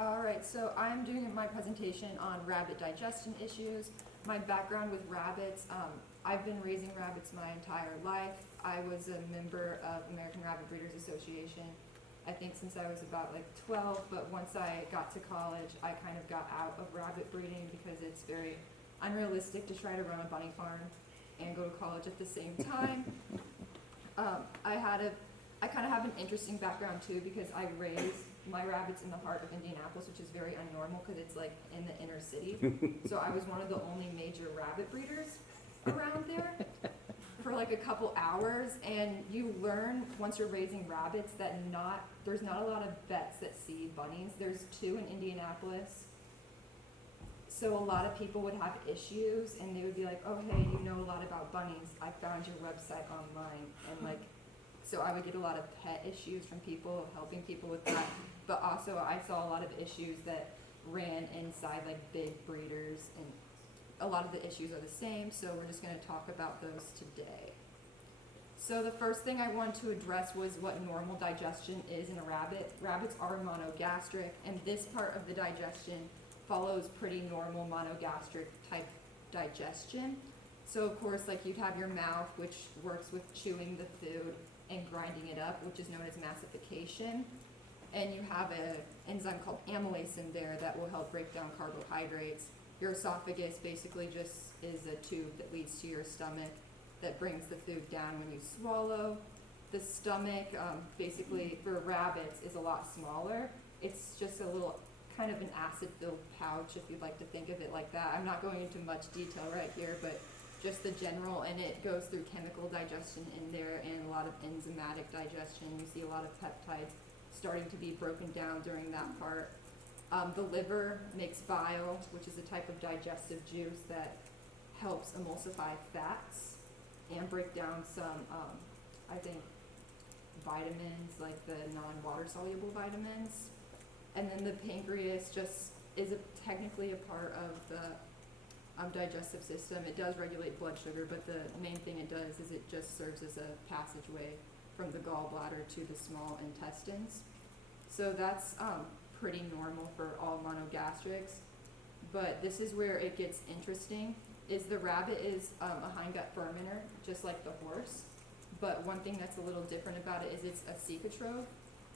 All right, so I'm doing my presentation on rabbit digestion issues. My background with rabbits, I've been raising rabbits my entire life. I was a member of American Rabbit Breeders Association, I think since I was about like 12, but once I got to college, I kind of got out of rabbit breeding because it's very unrealistic to try to run a bunny farm and go to college at the same time. I kind of have an interesting background too because I raised my rabbits in the heart of Indianapolis, which is very unnormal because it's like in the inner city. So I was one of the only major rabbit breeders around there for like a couple hours, and you learn once you're raising rabbits that there's not a lot of vets that see bunnies. There's 2 in Indianapolis. So a lot of people would have issues and they would be like, oh hey, you know a lot about bunnies. I found your website online, and like, so I would get a lot of pet issues from people, helping people with that. But also I saw a lot of issues that ran inside like big breeders, and a lot of the issues are the same, so we're just gonna talk about those today. So the first thing I wanted to address was what normal digestion is in a rabbit. Rabbits are monogastric, and this part of the digestion follows pretty normal monogastric type digestion. So of course, like you'd have your mouth, which works with chewing the food and grinding it up, which is known as massification. And you have an enzyme called amylase in there that will help break down carbohydrates. Your esophagus basically just is a tube that leads to your stomach that brings the food down when you swallow. The stomach, basically for rabbits, is a lot smaller. It's just a little kind of an acid-filled pouch, if you'd like to think of it like that. I'm not going into much detail right here, but just the general, and it goes through chemical digestion in there and a lot of enzymatic digestion. You see a lot of peptides starting to be broken down during that part. The liver makes bile, which is a type of digestive juice that helps emulsify fats and break down some, I think, vitamins, like the non-water soluble vitamins. And then the pancreas just is technically a part of the digestive system. It does regulate blood sugar, but the main thing it does is it just serves as a passageway from the gallbladder to the small intestines. So that's pretty normal for all monogastrics. But this is where it gets interesting, is the rabbit is a hindgut fermenter, just like the horse. But one thing that's a little different about it is it's a cecotroph.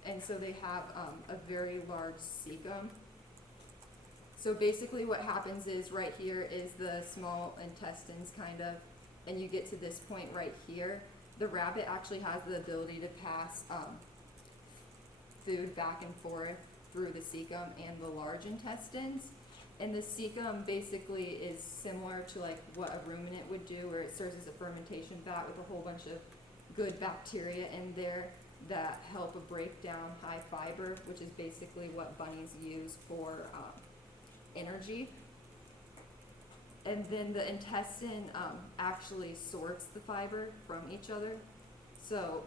And so they have a very large cecum. So basically what happens is right here is the small intestines kind of, and you get to this point right here. The rabbit actually has the ability to pass food back and forth through the cecum and the large intestines. And the cecum basically is similar to like what a ruminant would do, where it serves as a fermentation vat with a whole bunch of good bacteria in there that help break down high fiber, which is basically what bunnies use for energy. And then the intestine actually sorts the fiber from each other. So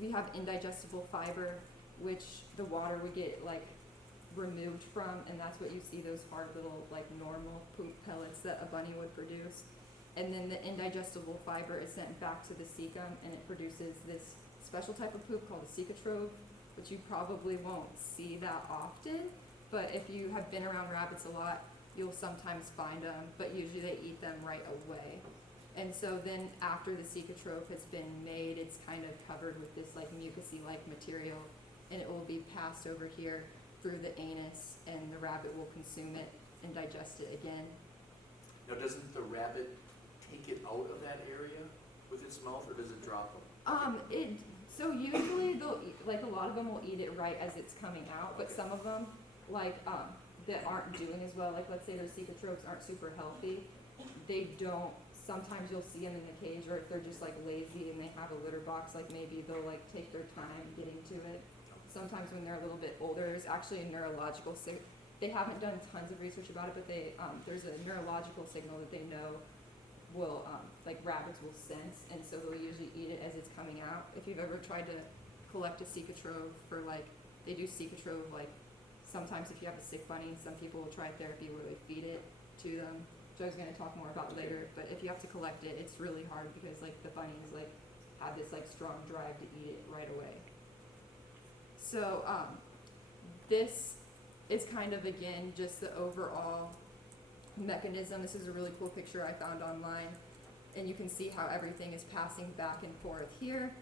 we have indigestible fiber, which the water would get like removed from, and that's what you see, those hard little like normal poop pellets that a bunny would produce. And then the indigestible fiber is sent back to the cecum, and it produces this special type of poop called a cecotroph, which you probably won't see that often, but if you have been around rabbits a lot, you'll sometimes find them, but usually they eat them right away. And so then after the cecotroph has been made, it's kind of covered with this like mucousy-like material, and it will be passed over here through the anus, and the rabbit will consume it and digest it again. Now, doesn't the rabbit take it out of that area with its mouth, or does it drop them? So usually they'll eat, like a lot of them will eat it right as it's coming out, but some of them, like that aren't doing as well, like let's say their cecotrophs aren't super healthy, they don't, sometimes you'll see them in the cage, or if they're just like lazy and they have a litter box, like maybe they'll like take their time getting to it. Sometimes when they're a little bit older, there's actually a neurological they haven't done tons of research about it, but there's a neurological signal that they know will, like rabbits will sense, and so they'll usually eat it as it's coming out. If you've ever tried to collect a cecotroph for like, they do cecotroph like, sometimes if you have a sick bunny, some people will try therapy where they feed it to them, which I was going to talk more about later, but if you have to collect it, it's really hard because like the bunnies like have this like strong drive to eat it right away. So this is kind of, again, just the overall mechanism. This is a really cool picture I found online, and you can see how everything is passing back and forth here.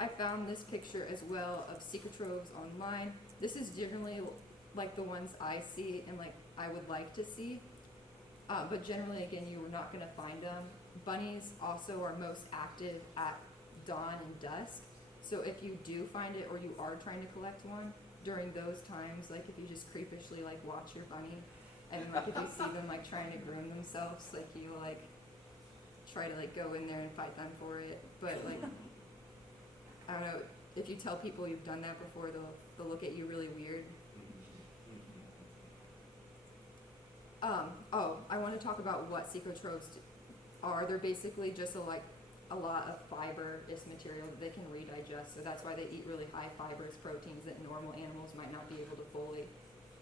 I found this picture as well of cicatroves online. This is generally like the ones I see and like I would like to see, but generally, again, you are not going to find them. Bunnies also are most active at dawn and dusk, so if you do find it or you are trying to collect one during those times, like if you just creepishly like watch your bunny, and like if you see them like trying to groom themselves, like you like try to like go in there and fight them for it. But like I don't know, if you tell people you've done that before, they'll look at you really weird. Oh, I want to talk about what cicatroves are. They're basically just a lot of fibrous material that they can redigest, so that's why they eat really high fibrous proteins that normal animals might not be able to fully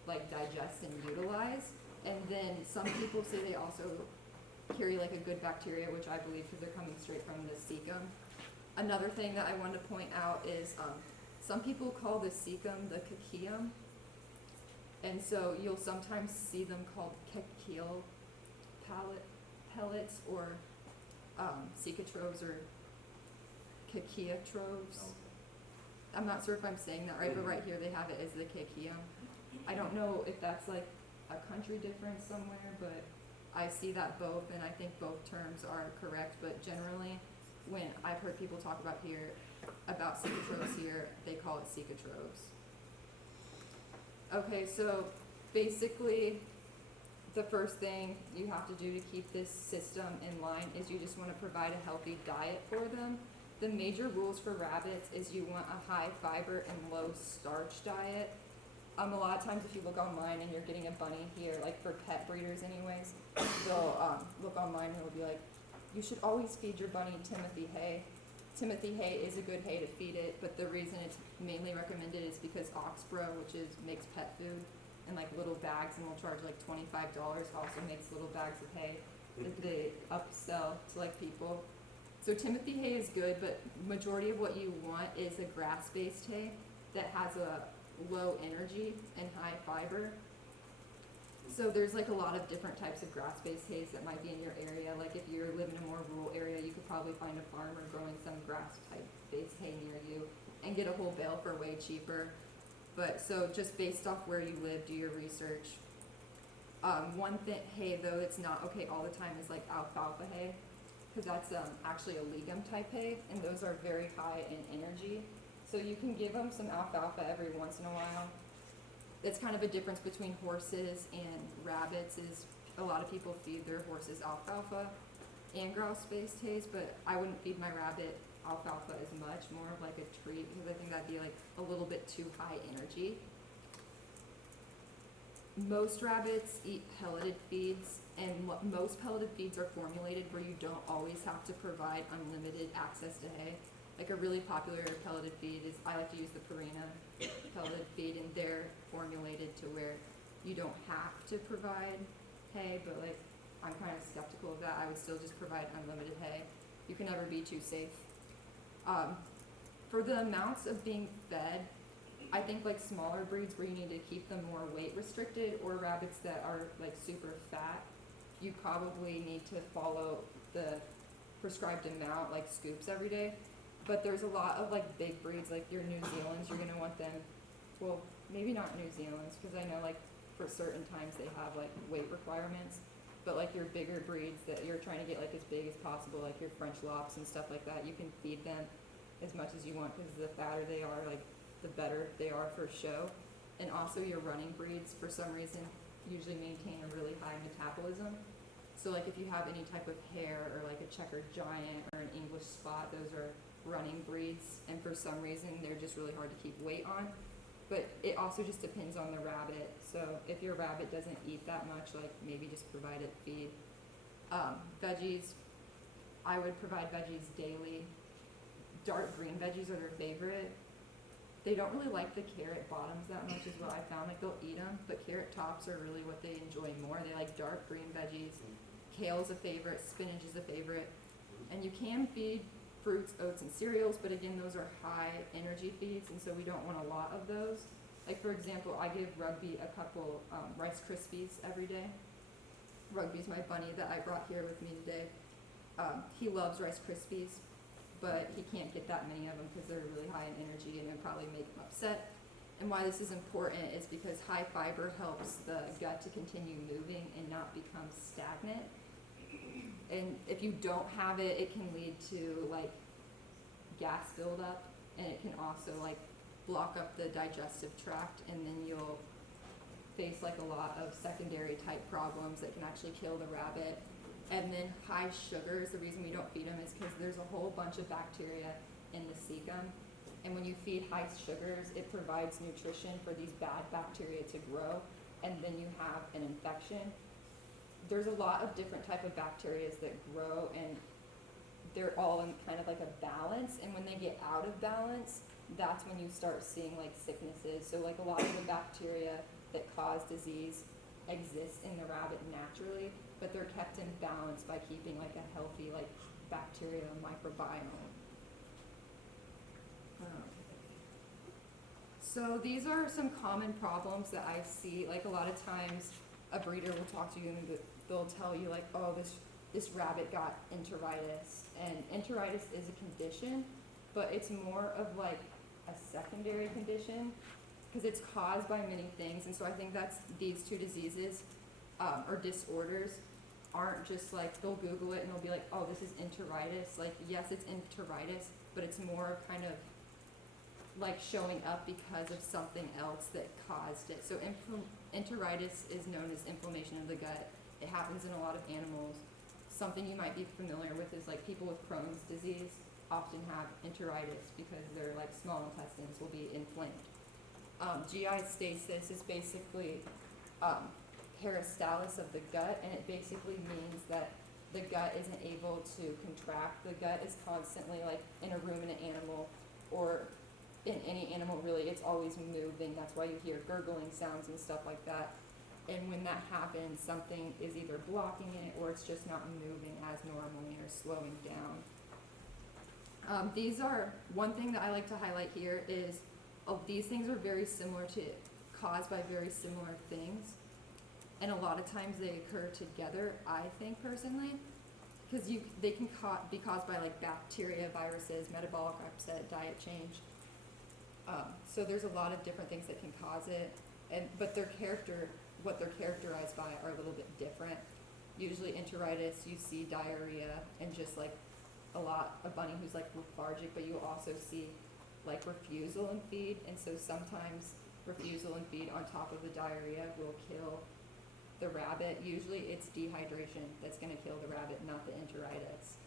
like digest and utilize. And then some people say they also carry like a good bacteria, which I believe because they're coming straight from the cecum. Another thing that I want to point out is some people call the cecum the caechium, and so you'll sometimes see them called caechial pellets or cicatroves or caechiatroves. I'm not sure if I'm saying that right, but right here they have it as the caechium. I don't know if that's like a country difference somewhere, but I see that both, and I think both terms are correct. But generally, when I've heard people talk about cicatroves here, they call it cicatroves. Okay, so basically, the first thing you have to do to keep this system in line is you just want to provide a healthy diet for them. The major rules for rabbits is you want a high fiber and low starch diet. A lot of times if you look online and you're getting a bunny here, like for pet breeders anyways, they'll look online and it'll be like, you should always feed your bunny Timothy hay. Timothy hay is a good hay to feed it, but the reason it's mainly recommended is because Oxbro, which makes pet food in like little bags and will charge like $25, also makes little bags of hay that they upsell to like people. So Timothy hay is good, but majority of what you want is a grass-based hay that has a low energy and high fiber. So there's like a lot of different types of grass-based hays that might be in your area. Like if you're living in a more rural area, you could probably find a farmer growing some grass-type-based hay near you and get a whole bale for way cheaper. But so just based off where you live, do your research. One hay though that's not okay all the time is like alfalfa hay, because that's actually a legume type hay, and those are very high in energy. So you can give them some alfalfa every once in a while. It's kind of a difference between horses and rabbits is a lot of people feed their horses alfalfa and grass-based hays, but I wouldn't feed my rabbit alfalfa as much, more of like a treat, because I think that'd be like a little bit too high energy. Most rabbits eat pelleted feeds, and most pelleted feeds are formulated where you don't always have to provide unlimited access to hay. Like a really popular pelleted feed is, I like to use the Purina pelleted feed, and they're formulated to where you don't have to provide hay, but like I'm kind of skeptical of that. I would still just provide unlimited hay. You can never be too safe. For the amounts of being fed, I think like smaller breeds where you need to keep them more weight restricted, or rabbits that are like super fat, you probably need to follow the prescribed amount, like scoops every day. But there's a lot of like big breeds, like your New Zealands, you're gonna want them, well, maybe not New Zealands, because I know like for certain times they have like weight requirements, but like your bigger breeds that you're trying to get like as big as possible, like your French lops and stuff like that, you can feed them as much as you want, because the fatter they are, like the better they are for show. And also your running breeds, for some reason, usually maintain a really high metabolism. So like if you have any type of hare or like a checkered giant or an English spot, those are running breeds, and for some reason they're just really hard to keep weight on. But it also just depends on the rabbit. So if your rabbit doesn't eat that much, like maybe just provide it feed. Veggies, I would provide veggies daily. Dark green veggies are their favorite. They don't really like the carrot bottoms that much, is what I found. Like they'll eat them, but carrot tops are really what they enjoy more. They like dark green veggies. Kale's a favorite, spinach is a favorite. And you can feed fruits, oats, and cereals, but again, those are high energy feeds, and so we don't want a lot of those. Like for example, I give Rugby a couple Rice Krispies every day. Rugby's my bunny that I brought here with me today. He loves Rice Krispies, but he can't get that many of them because they're really high in energy and it would probably make him upset. And why this is important is because high fiber helps the gut to continue moving and not become stagnant. And if you don't have it, it can lead to like gas buildup, and it can also like block up the digestive tract, and then you'll face like a lot of secondary type problems that can actually kill the rabbit. And then high sugars, the reason we don't feed them is because there's a whole bunch of bacteria in the cecum. And when you feed high sugars, it provides nutrition for these bad bacteria to grow, and then you have an infection. There's a lot of different type of bacteria that grow, and they're all in kind of like a balance. And when they get out of balance, that's when you start seeing like sicknesses. So like a lot of the bacteria that cause disease exist in the rabbit naturally, but they're kept in balance by keeping like a healthy like bacterial microbiome. So these are some common problems that I see. Like a lot of times a breeder will talk to you and they'll tell you like, oh, this rabbit got enteritis. And enteritis is a condition, but it's more of like a secondary condition because it's caused by many things. And so I think that's these two diseases or disorders aren't just like, they'll Google it and they'll be like, oh, this is enteritis. Like, yes, it's enteritis, but it's more kind of like showing up because of something else that caused it. So enteritis is known as inflammation of the gut. It happens in a lot of animals. Something you might be familiar with is like people with Crohn's disease often have enteritis because their like small intestines will be inflamed. GI stasis is basically peristalsis of the gut, and it basically means that the gut isn't able to contract. The gut is constantly like in a ruminant animal or in any animal really, it's always moving. That's why you hear gurgling sounds and stuff like that. And when that happens, something is either blocking it or it's just not moving as normally or slowing down. These are, one thing that I like to highlight here is, these things are very similar to, caused by very similar things. And a lot of times they occur together, I think personally, because they can be caused by like bacteria, viruses, metabolic upset, diet change. So there's a lot of different things that can cause it, but what they're characterized by are a little bit different. Usually enteritis, you see diarrhea and just like a bunny who's like lethargic, but you also see like refusal and feed, and so sometimes refusal and feed on top of the diarrhea will kill the rabbit. Usually it's dehydration that's going to kill the rabbit, not the enteritis.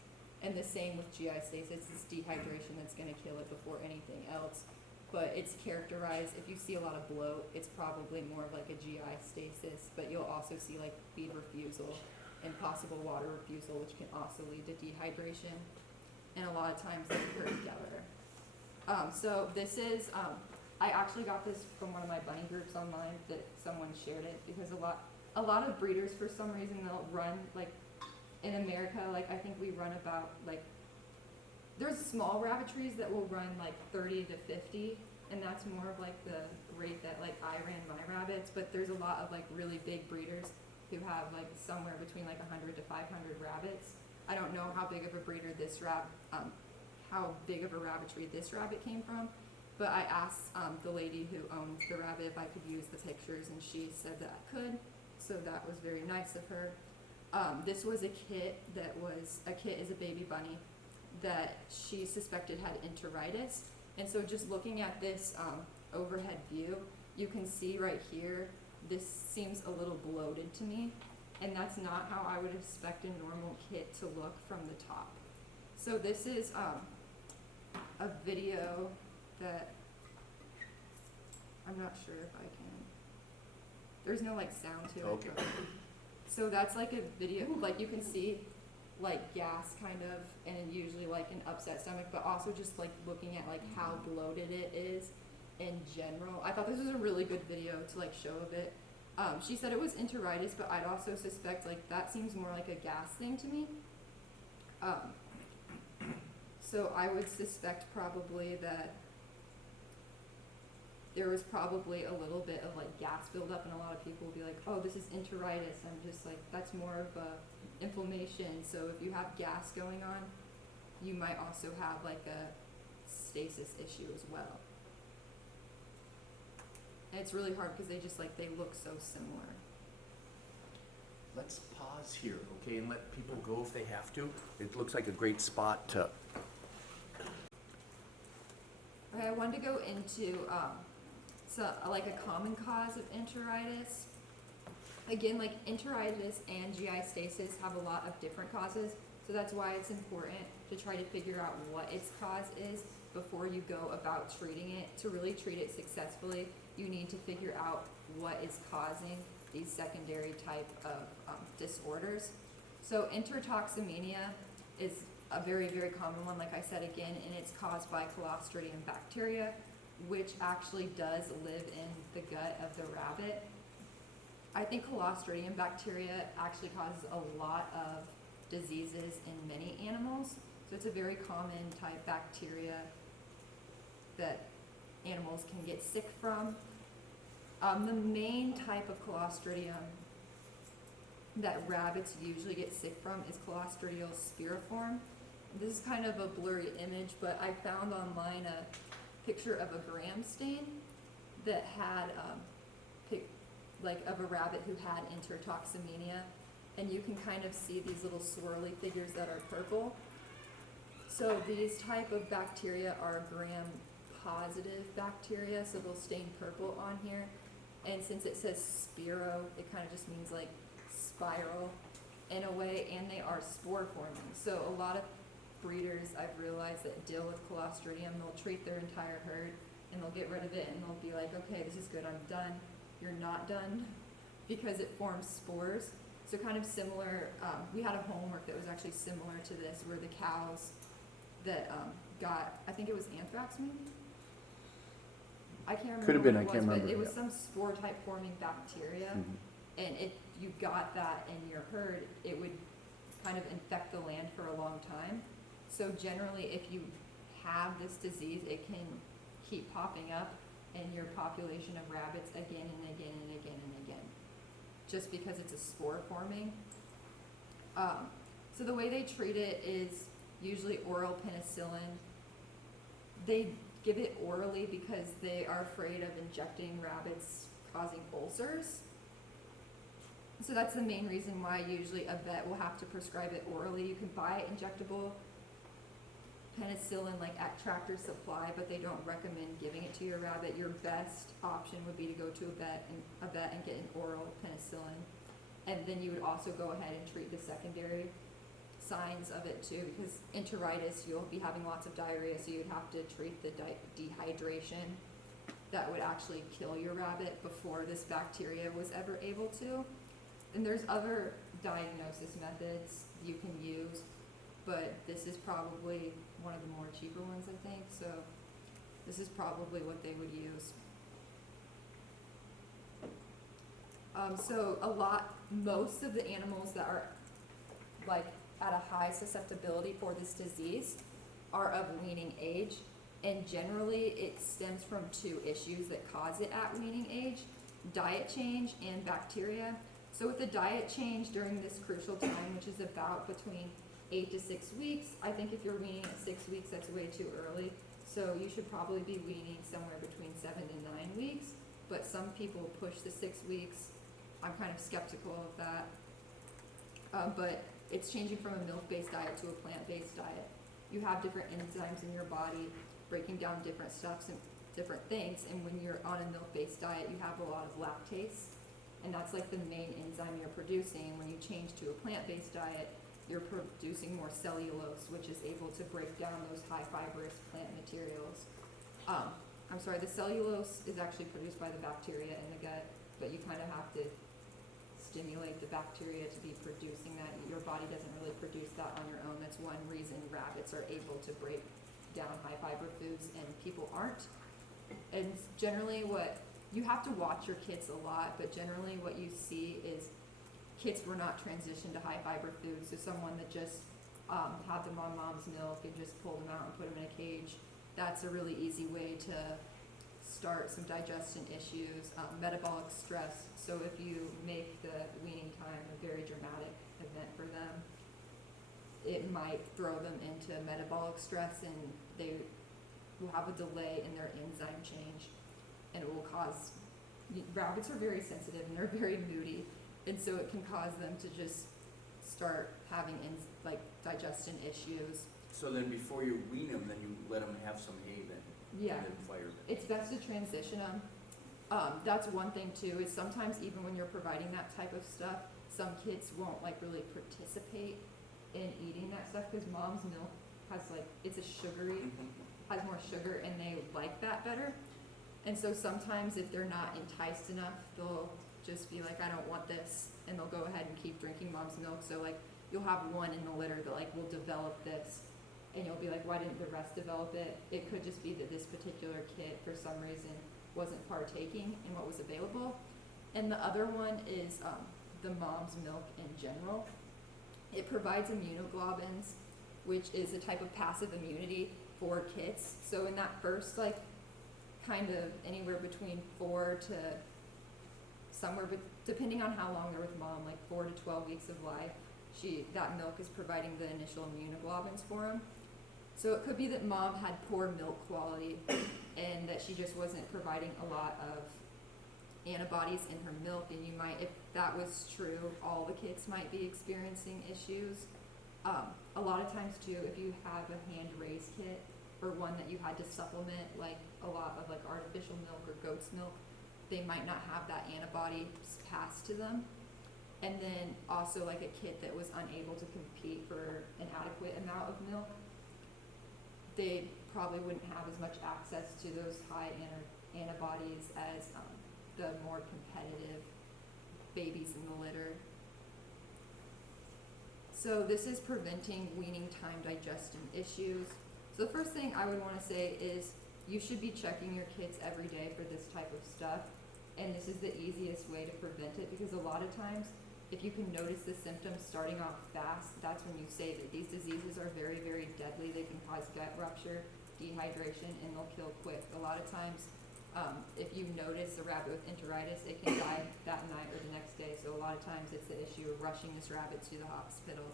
And the same with GI stasis, it's dehydration that's going to kill it before anything else. But it's characterized, if you see a lot of bloat, it's probably more of like a GI stasis, but you'll also see like feed refusal and possible water refusal, which can also lead to dehydration. And a lot of times they occur together. So this is, I actually got this from one of my bunny groups online that someone shared it, because a lot of breeders, for some reason, they'll run, like in America, like I think we run about like, there's small rabbitries that will run like 30 to 50, and that's more of like the rate that like I ran my rabbits, but there's a lot of like really big breeders who have like somewhere between like 100 to 500 rabbits. I don't know how big of a breeder how big of a rabbitry this rabbit came from, but I asked the lady who owned the rabbit if I could use the pictures, and she said that I could, so that was very nice of her. This was a kit is a baby bunny that she suspected had enteritis, and so just looking at this overhead view, you can see right here, this seems a little bloated to me, and that's not how I would expect a normal kit to look from the top. So this is a video that I'm not sure if I can, there's no like sound to it. Okay. So that's like a video, like you can see like gas kind of, and usually like an upset stomach, but also just like looking at like how bloated it is in general. I thought this was a really good video to like show of it. She said it was enteritis, but I'd also suspect like that seems more like a gas thing to me. So I would suspect probably that there was probably a little bit of like gas buildup, and a lot of people will be like, oh, this is enteritis. I'm just like, that's more of a inflammation. So if you have gas going on, you might also have like a stasis issue as well. And it's really hard because they look so similar. Let's pause here, okay, and let people go if they have to. It looks like a great spot to. Okay, I wanted to go into like a common cause of enteritis. Again, like enteritis and GI stasis have a lot of different causes, so that's why it's important to try to figure out what its cause is before you go about treating it. To really treat it successfully, you need to figure out what is causing these secondary type of disorders. So enterotoxemia is a very, very common one, like I said again, and it's caused by Clostridium bacteria, which actually does live in the gut of the rabbit. I think Clostridium bacteria actually causes a lot of diseases in many animals. So it's a very common type bacteria that animals can get sick from. The main type of Clostridium that rabbits usually get sick from is Clostridial spiriform. This is kind of a blurry image, but I found online a picture of a gram stain that had of a rabbit who had enterotoxemia, and you can kind of see these little swirly figures that are purple. So these type of bacteria are gram positive bacteria, so they'll stain purple on here. And since it says spiro, it kind of just means like spiral in a way, and they are spore forming. So a lot of breeders, I've realized, that deal with Clostridium, they'll treat their entire herd and they'll get rid of it, and they'll be like, okay, this is good, I'm done. You're not done, because it forms spores. So kind of similar, we had a homework that was actually similar to this, where the cows that got, I think it was anthrax maybe? I can't remember. Could have been, what I it can't was, remember, but it was yeah. some spore type forming bacteria. And if you got that in your herd, it would kind of infect the land for a long time. So generally, if you have this disease, it can keep popping up in your population of rabbits again and again and again and again, just because it's a spore forming. So the way they treat it is usually oral penicillin. They give it orally because they are afraid of injecting rabbits causing ulcers. So that's the main reason why usually a vet will have to prescribe it orally. You can buy injectable penicillin like at Tractor Supply, but they don't recommend giving it to your rabbit. Your best option would be to go to a vet and get an oral penicillin. And then you would also go ahead and treat the secondary signs of it too, because enteritis, you'll be having lots of diarrhea, so you'd have to treat the dehydration that would actually kill your rabbit before this bacteria was ever able to. And there's other diagnosis methods you can use, but this is probably one of the more cheaper ones, I think. So this is probably what they would use. Most of the animals that are like at a high susceptibility for this disease are of weaning age, and generally it stems from two issues that cause it at weaning age: diet change and bacteria. So with the diet change during this crucial time, which is about between 8 to 6 weeks, I think if you're weaning at 6 weeks, that's way too early. So you should probably be weaning somewhere between 7 to 9 weeks, but some people push the 6 weeks. I'm kind of skeptical of that. But it's changing from a milk-based diet to a plant-based diet. You have different enzymes in your body breaking down different stuffs and different things, and when you're on a milk-based diet, you have a lot of lactase, and that's like the main enzyme you're producing. When you change to a plant-based diet, you're producing more cellulose, which is able to break down those high fibrous plant materials. The cellulose is actually produced by the bacteria in the gut, but you kind of have to stimulate the bacteria to be producing that. Your body doesn't really produce that on your own. That's one reason rabbits are able to break down high fiber foods and people aren't. And generally you have to watch your kids a lot, but generally what you see is kids were not transitioned to high fiber foods. So someone that just had them on mom's milk and just pulled them out and put them in a cage, that's a really easy way to start some digestion issues, metabolic stress. So if you make the weaning time a very dramatic event for them, it might throw them into metabolic stress, and they will have a delay in their enzyme change, and it will cause, rabbits are very sensitive and they're very moody, and so it can cause them to just start having digestion issues. So then before you wean them, then you let them have some hay then? Yeah. And then fire them? It's best to transition them. That's one thing too, is sometimes even when you're providing that type of stuff, some kids won't really participate in eating that stuff, because mom's milk has it's a sugary, has more sugar, and they like that better. And so sometimes if they're not enticed enough, they'll just be like, I don't want this, and they'll go ahead and keep drinking mom's milk. So you'll have one in the litter that will develop this, and you'll be like, why didn't the rest develop it? It could just be that this particular kid, for some reason, wasn't partaking in what was available. And the other one is the mom's milk in general. It provides immunoglobulins, which is a type of passive immunity for kids. So in that first kind of anywhere between 4 to somewhere, but depending on how long they're with mom, 4 to 12 weeks of life, that milk is providing the initial immunoglobulins for them. So it could be that mom had poor milk quality and that she just wasn't providing a lot of antibodies in her milk, and you might, if that was true, all the kids might be experiencing issues. A lot of times too, if you have a hand-raised kit or one that you had to supplement a lot of artificial milk or goat's milk, they might not have that antibody passed to them. And then also a kid that was unable to compete for an adequate amount of milk, they probably wouldn't have as much access to those high antibodies as the more competitive babies in the litter. So this is preventing weaning time digestion issues. So the first thing I would want to say is you should be checking your kids every day for this type of stuff, and this is the easiest way to prevent it, because a lot of times if you can notice the symptoms starting off fast, that's when you say that these diseases are very, very deadly. They can cause gut rupture, dehydration, and they'll kill quick. A lot of times, if you notice a rabbit with enteritis, it can die that night or the next day. So a lot of times it's the issue of rushing this rabbit to the hospital.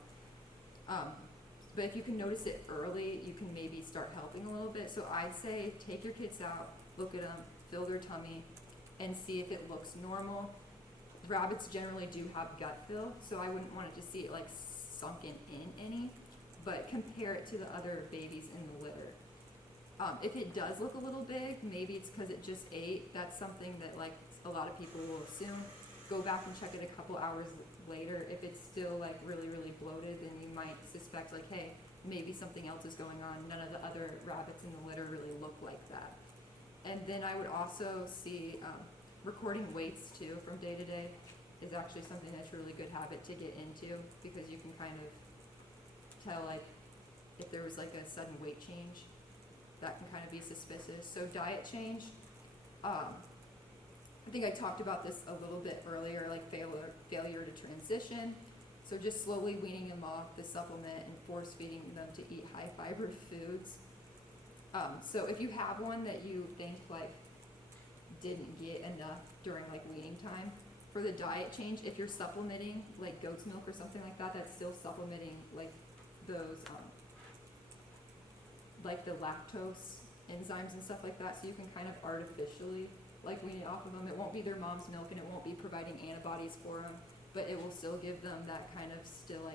But if you can notice it early, you can maybe start helping a little bit. So I'd say take your kids out, look at them, feel their tummy, and see if it looks normal. Rabbits generally do have gut fill, so I wouldn't want it to see it sunken in any, but compare it to the other babies in the litter. If it does look a little big, maybe it's because it just ate. That's something that a lot of people will assume. Go back and check it a couple hours later. If it's still really, really bloated, then you might suspect hey, maybe something else is going on. None of the other rabbits in the litter really look like that. And then I would also see recording weights too from day to day is actually something that's a really good habit to get into, because you can kind of tell if there was a sudden weight change, that can kind of be suspicious. So diet change, I think I talked about this a little bit earlier, failure to transition. So just slowly weaning them off the supplement and force feeding them to eat high fiber foods. So if you have one that you think didn't get enough during weaning time, for the diet change, if you're supplementing goat's milk or something like that, that's still supplementing those the lactose enzymes and stuff like that, so you can kind of artificially wean it off of them. It won't be their mom's milk and it won't be providing antibodies for them, but it will still give them that kind of still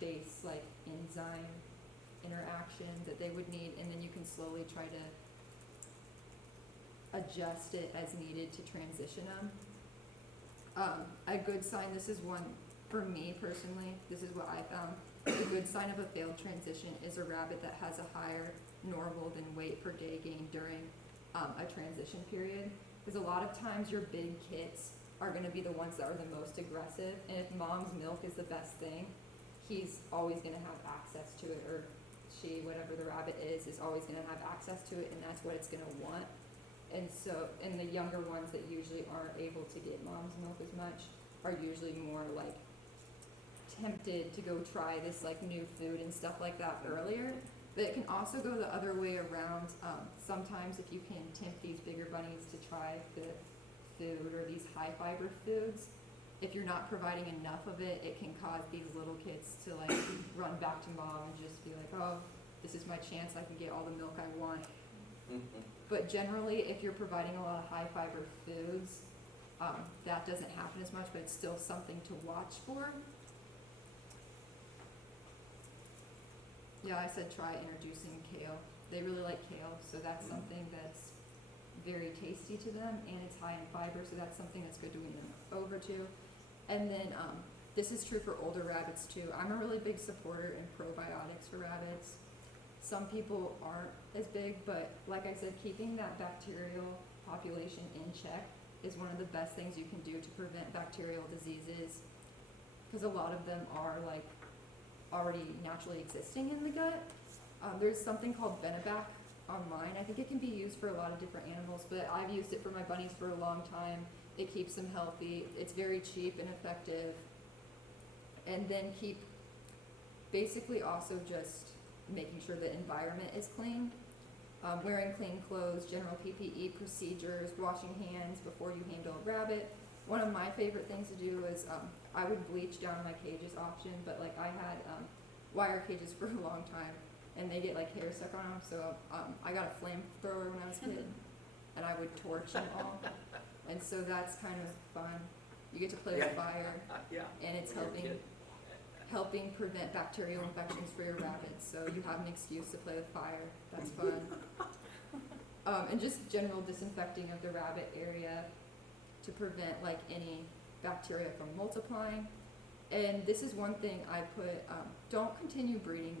base enzyme interaction that they would need, and then you can slowly try to adjust it as needed to transition them. A good sign, this is one for me personally, this is what I found. A good sign of a failed transition is a rabbit that has a higher normal than weight per day gain during a transition period. Because a lot of times your big kits are going to be the ones that are the most aggressive, and if mom's milk is the best thing, he's always going to have access to it, or she, whatever the rabbit is always going to have access to it, and that's what it's going to want. And so, and the younger ones that usually aren't able to get mom's milk as much are usually more tempted to go try this new food and stuff like that earlier. But it can also go the other way around. Sometimes if you can tempt these bigger bunnies to try the food or these high fiber foods, if you're not providing enough of it, it can cause these little kids to like run back to mom and just be like, oh, this is my chance, I can get all the milk I want. But generally, if you're providing a lot of high fiber foods, that doesn't happen as much, but it's still something to watch for. Yeah, I said try introducing kale. They really like kale, so that's something that's very tasty to them, and it's high in fiber, so that's something that's good to wean them over to. And then this is true for older rabbits too. I'm a really big supporter in probiotics for rabbits. Some people aren't as big, but like I said, keeping that bacterial population in check is one of the best things you can do to prevent bacterial diseases, because a lot of them are like already naturally existing in the gut. There's something called Benebac on mine. I think it can be used for a lot of different animals, but I've used it for my bunnies for a long time. It keeps them healthy. It's very cheap and effective. And then keep basically also just making sure the environment is clean. Wearing clean clothes, general PPE procedures, washing hands before you handle a rabbit. One of my favorite things to do is I would bleach down my cages often, but like I had wire cages for a long time, and they get like hair stuck on them, so I got a flamethrower when I was a kid, and I would torch them all, and so that's kind of fun. You get to play with fire, and it's helping prevent bacterial infections for your rabbits, so you have an excuse to play with fire. That's fun. And just general disinfecting of the rabbit area to prevent like any bacteria from multiplying. And this is one thing I put, don't continue breeding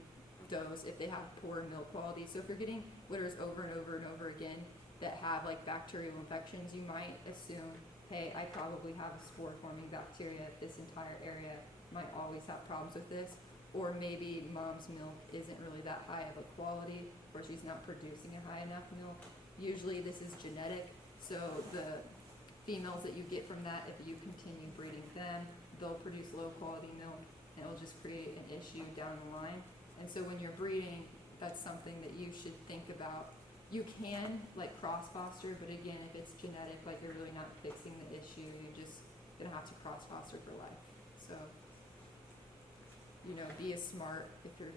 does if they have poor milk quality. So if you're getting litters over and over and over again that have like bacterial infections, you might assume, hey, I probably have a spore-forming bacteria. This entire area might always have problems with this. Or maybe mom's milk isn't really that high of a quality, or she's not producing a high enough milk. Usually this is genetic, so the females that you get from that, if you continue breeding them, they'll produce low quality milk, and it'll just create an issue down the line. And so when you're breeding, that's something that you should think about. You can like cross foster, but again, if it's genetic, like you're really not fixing the issue, you're just gonna have to cross foster for life. So, you know, be as smart if you're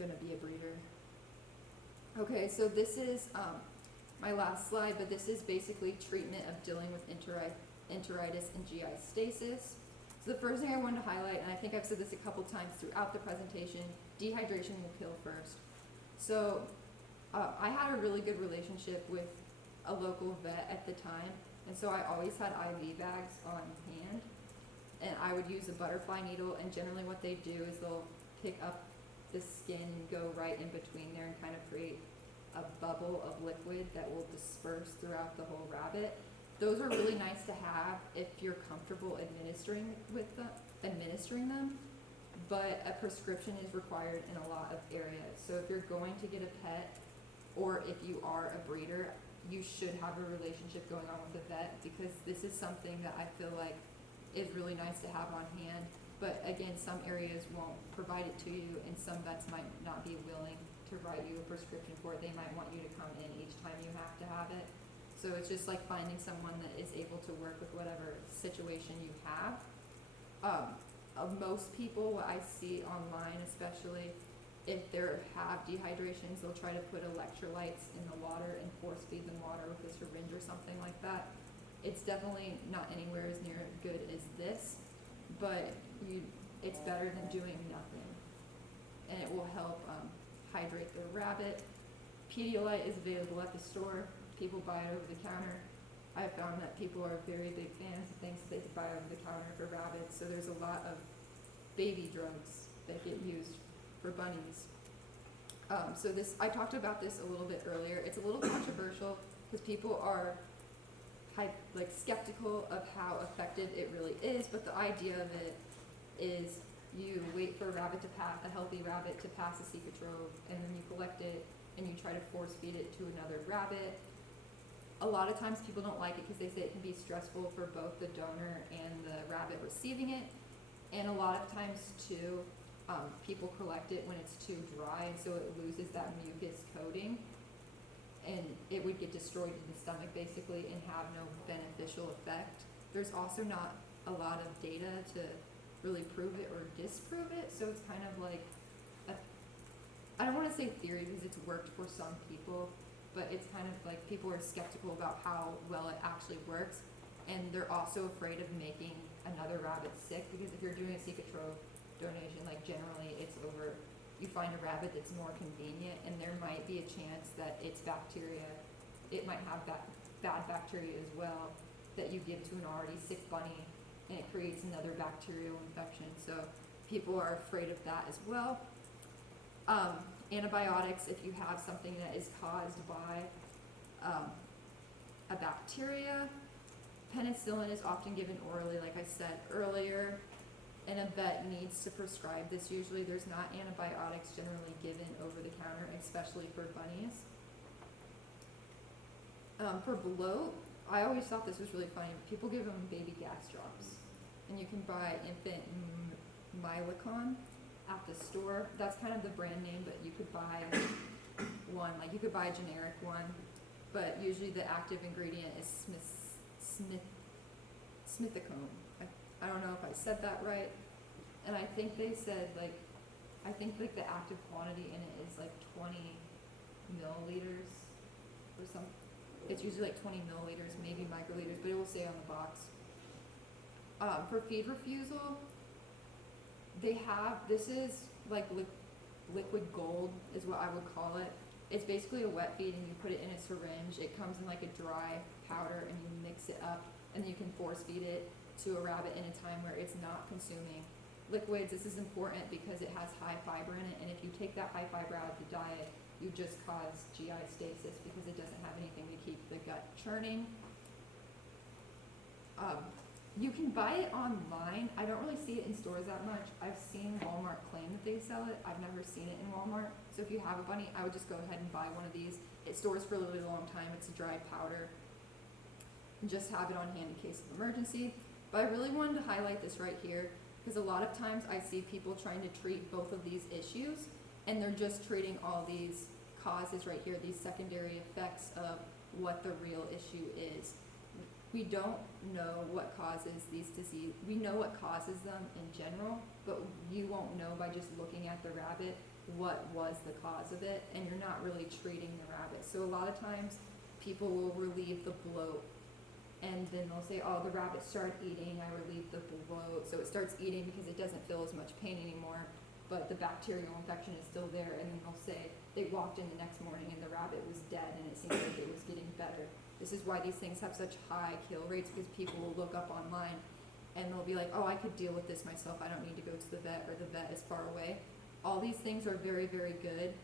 gonna be a breeder. Okay, so this is my last slide, but this is basically treatment of dealing with enteritis and GI stasis. So the first thing I wanted to highlight, and I think I've said this a couple times throughout the presentation, dehydration will kill first. So I had a really good relationship with a local vet at the time, and so I always had IV bags on hand, and I would use a butterfly needle, and generally what they do is they'll pick up the skin and go right in between there and kind of create a bubble of liquid that will disperse throughout the whole rabbit. Those are really nice to have if you're comfortable administering them, but a prescription is required in a lot of areas. So if you're going to get a pet, or if you are a breeder, you should have a relationship going on with a vet, because this is something that I feel like is really nice to have on hand. But again, some areas won't provide it to you, and some vets might not be willing to write you a prescription for it. They might want you to come in each time you have to have it. So it's just like finding someone that is able to work with whatever situation you have. Of most people, what I see online especially, if they have dehydrations, they'll try to put electrolytes in the water and force feed them water with a syringe or something like that. It's definitely not anywhere as near as good as this, but it's better than doing nothing. And it will help hydrate the rabbit. Pedialyte is available at the store. People buy it over the counter. I have found that people are very big fans of things that they can buy over the counter for rabbits. So there's a lot of baby drugs that get used for bunnies. So this, I talked about this a little bit earlier. It's a little controversial because people are skeptical of how effective it really is, but the idea of it is you wait for a healthy rabbit to pass a Secretrove, and then you collect it and you try to force feed it to another rabbit. A lot of times people don't like it because they say it can be stressful for both the donor and the rabbit receiving it. And a lot of times too, people collect it when it's too dry, so it loses that mucus coating, and it would get destroyed in the stomach basically and have no beneficial effect. There's also not a lot of data to really prove it or disprove it, so it's kind of like I don't want to say theory because it's worked for some people, but it's kind of like people are skeptical about how well it actually works, and they're also afraid of making another rabbit sick, because if you're doing a Secatro donation, like generally it's over, you find a rabbit that's more convenient, and there might be a chance that it's bacteria, it might have bad bacteria as well, that you give to an already sick bunny, and it creates another bacterial infection. So people are afraid of that as well. Antibiotics, if you have something that is caused by a bacteria. Penicillin is often given orally, like I said earlier, and a vet needs to prescribe this. Usually there's not antibiotics generally given over the counter, especially for bunnies. For bloat, I always thought this was really funny. People give them baby gas drops, and you can buy infant Mylicon at the store. That's kind of the brand name, but you could buy one, like you could buy a generic one, but usually the active ingredient is smithicone. I don't know if I said that right, and I think they said like the active quantity in it is like 20 milliliters or something. It's usually like 20 milliliters, maybe microliters, but it will say on the box. For feed refusal, they have, this is like liquid gold is what I would call it. It's basically a wet feed, and you put it in a syringe. It comes in like a dry powder, and you mix it up, and then you can force feed it to a rabbit in a time where it's not consuming liquids. This is important because it has high fiber in it, and if you take that high fiber out of the diet, you just cause GI stasis because it doesn't have anything to keep the gut churning. You can buy it online. I don't really see it in stores that much. I've seen Walmart claim that they sell it. I've never seen it in Walmart. So if you have a bunny, I would just go ahead and buy one of these. It stores for a really long time. It's a dry powder. And just have it on hand in case of emergency. But I really wanted to highlight this right here because a lot of times I see people trying to treat both of these issues, and they're just treating all these causes right here, these secondary effects of what the real issue is. We don't know what causes these diseases. We know what causes them in general, but you won't know by just looking at the rabbit what was the cause of it, and you're not really treating the rabbit. So a lot of times people will relieve the bloat, and then they'll say, oh, the rabbit started eating, I relieved the bloat. So it starts eating because it doesn't feel as much pain anymore, but the bacterial infection is still there, and then they'll say they walked in the next morning and the rabbit was dead and it seemed like it was getting better. This is why these things have such high kill rates, because people will look up online and they'll be like, oh, I could deal with this myself, I don't need to go to the vet, or the vet is far away. All these things are very, very good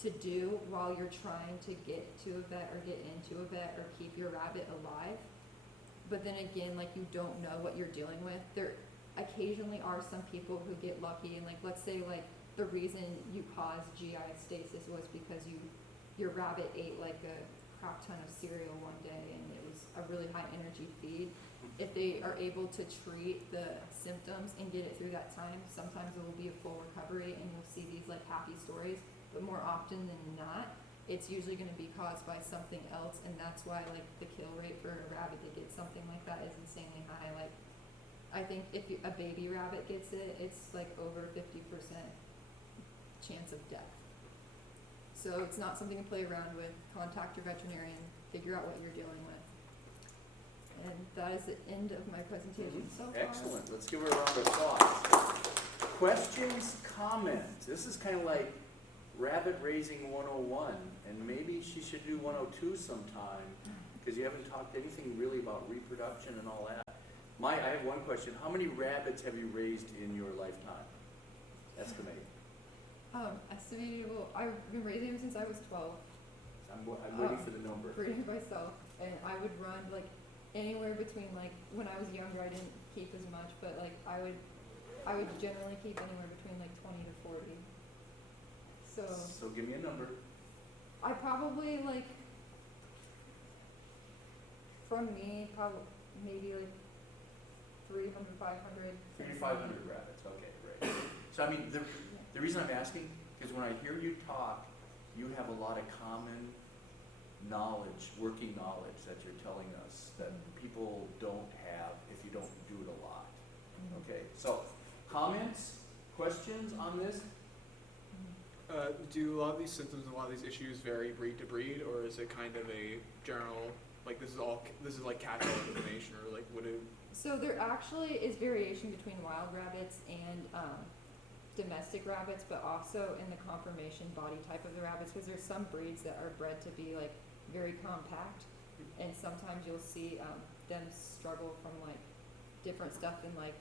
to do while you're trying to get to a vet or get into a vet or keep your rabbit alive. But then again, like, you don't know what you're dealing with. There occasionally are some people who get lucky, and like, let's say like the reason you caused GI stasis was because your rabbit ate like a crap ton of cereal one day and it was a really high energy feed. If they are able to treat the symptoms and get it through that time, sometimes it will be a full recovery and you'll see these like happy stories, but more often than not, it's usually going to be caused by something else, and that's why like the kill rate for a rabbit that gets something like that is insanely high. Like, I think if a baby rabbit gets it, it's like over 50% chance of death. So it's not something to play around with. Contact your veterinarian, figure out what you're dealing with. And that is the end of my presentation so far. Excellent. Let's give her a round of applause. Questions, comments? This is kind of like rabbit raising 101, and maybe she should do 102 sometime, because you haven't talked anything really about reproduction and all that. I have one question. How many rabbits have you raised in your lifetime? Estimate. Estimated, well, I've been raising them since I was 12. I'm waiting for the number. Breeding myself, and I would run like anywhere between, like, when I was younger I didn't keep as much, but like I would generally keep anywhere between like 20 to 40. So give me a number. I probably, like, from me, probably maybe like 300, 500. 300 to 500 rabbits. Okay, great. So I mean, the reason I'm asking is when I hear you talk, you have a lot of common knowledge, working knowledge that you're telling us that people don't have if you don't do it a lot. Okay, so comments, questions on this? Do a lot of these symptoms and a lot of these issues vary breed to breed, or is it kind of a general, like this is like catch-all information, or like would it? So there actually is variation between wild rabbits and domestic rabbits, but also in the conformation body type of the rabbits, because there's some breeds that are bred to be like very compact, and sometimes you'll see them struggle from like different stuff and like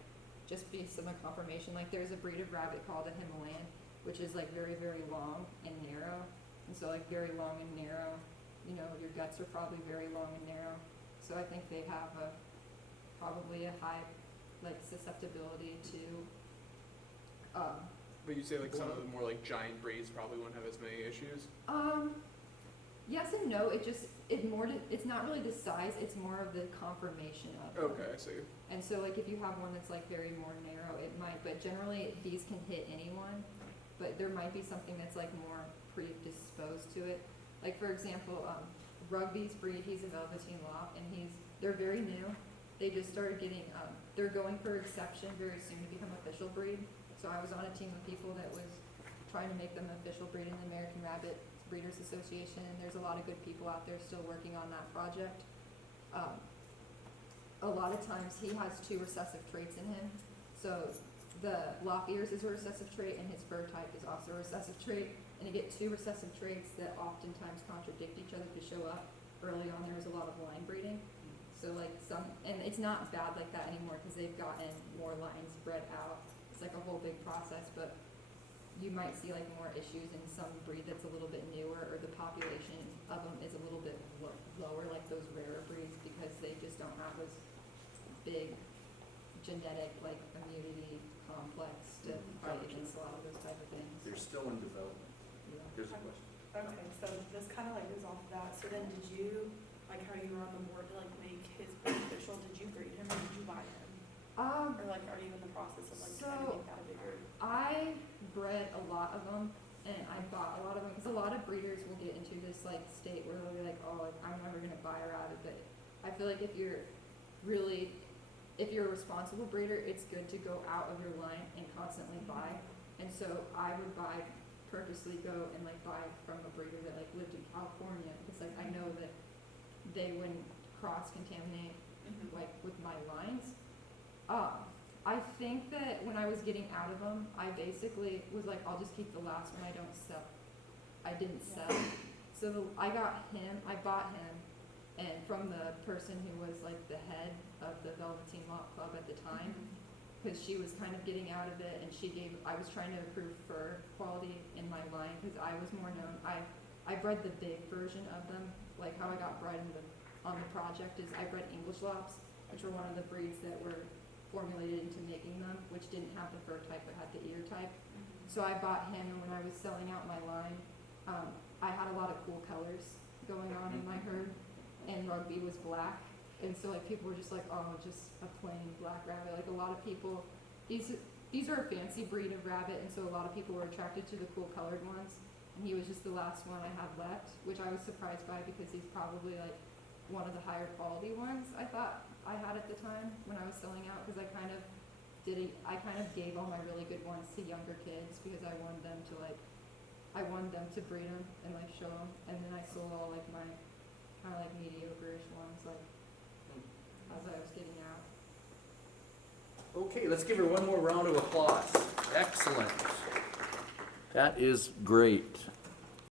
just be some conformation. Like there's a breed of rabbit called a Himalayan, which is like very, very long and narrow, and so like very long and narrow, you know, your guts are probably very long and narrow. So I think they have probably a high like susceptibility to But you say like some of the more like giant breeds probably wouldn't have as many issues. yes and no. It's not really the size, it's more of the conformation of it. Okay, I see. And so like if you have one that's like very more narrow, it might, but generally these can hit anyone, but there might be something that's like more predisposed to it. Like for example, Rugby's breed, he's a Velveteen Lop, and they're very new. They just started getting, they're going for exception very soon to become official breed. So I was on a team of people that was trying to make them official breed in the American Rabbit Breeders Association, and there's a lot of good people out there still working on that project. A lot of times he has 2 recessive traits in him. So the lop ears is a recessive trait, and his fur type is also a recessive trait. And you get 2 recessive traits that oftentimes contradict each other to show up. Early on there was a lot of line breeding. So like and it's not bad like that anymore because they've gotten more lines bred out. It's like a whole big process, but you might see like more issues in some breed that's a little bit newer, or the population of them is a little bit lower, like those rarer breeds, because they just don't have as big genetic like immunity complex to fight against a lot of those type of things. They're still in development. Yeah. There's a question. Okay, so this kind of like goes off of that. So then did you, like how you were on the board to like make his breed official, did you breed him or did you buy him? Or like are you in the process of like trying to make that bigger? I bred a lot of them, and I bought a lot of them, because a lot of breeders will get into this like state where they'll be like, oh, like, I'm never gonna buy a rabbit. But I feel like if you're a responsible breeder, it's good to go out of your line and constantly buy. And so I would purposely go and like buy from a breeder that like lived in California, because like I know that they wouldn't cross contaminate like with my lines. I think that when I was getting out of them, I basically was like, I'll just keep the last one. I didn't sell. So I bought him, and from the person who was like the head of the Velveteen Lop Club at the time, because she was kind of getting out of it, and I was trying to improve fur quality in my line, because I was more known. I bred the big version of them, like how I got bred on the project is I bred English Lops, which were one of the breeds that were formulated into making them, which didn't have the fur type but had the ear type. So I bought him, and when I was selling out my line, I had a lot of cool colors going on in my herd, and Rugby was black, and so like people were just like, oh, just a plain black rabbit. Like a lot of people, these are a fancy breed of rabbit, and so a lot of people were attracted to the cool colored ones, and he was just the last one I had left, which I was surprised by, because he's probably like one of the higher quality ones I thought I had at the time when I was selling out, because I kind of gave all my really good ones to younger kids, because I wanted them to breed them and like show them, and then I sold all like my kind of like mediocre-ish ones like as I was getting out. Okay, let's give her one more round of applause. Excellent. That is great.